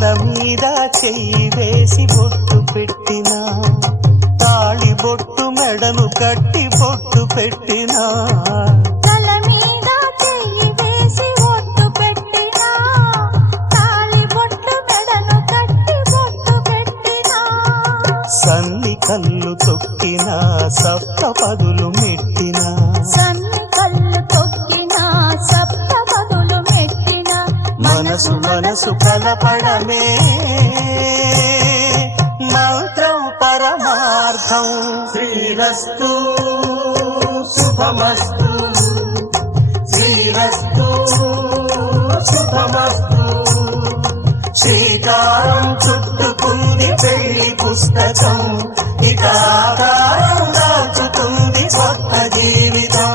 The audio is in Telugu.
మీద చెయ్యి వేసి బొట్టు పెట్టినా, తాళి బొట్టు మెడను కట్టి బొట్టు పెట్టినా, తల మీద చెయ్యి వేసి బొట్టు పెట్టినా, తాళి బొట్టు మెడను కట్టి బొట్టు పెట్టినా, సన్ని కళ్ళు తొక్కినా సప్త పదులు మెట్టినా, సన్ని కళ్ళు తొక్కినా సప్త పదులు మెట్టినా, మనసు మనసు కలపడమే మంత్రం పరమార్థం. శ్రీరస్తు శుభమస్తు, శ్రీరస్తు శుభమస్తు. శ్రీకారం చుట్టుకుంది పెళ్లి పుస్తకం, ఇక ఆకారం దాచుతుంది కొత్త జీవితం.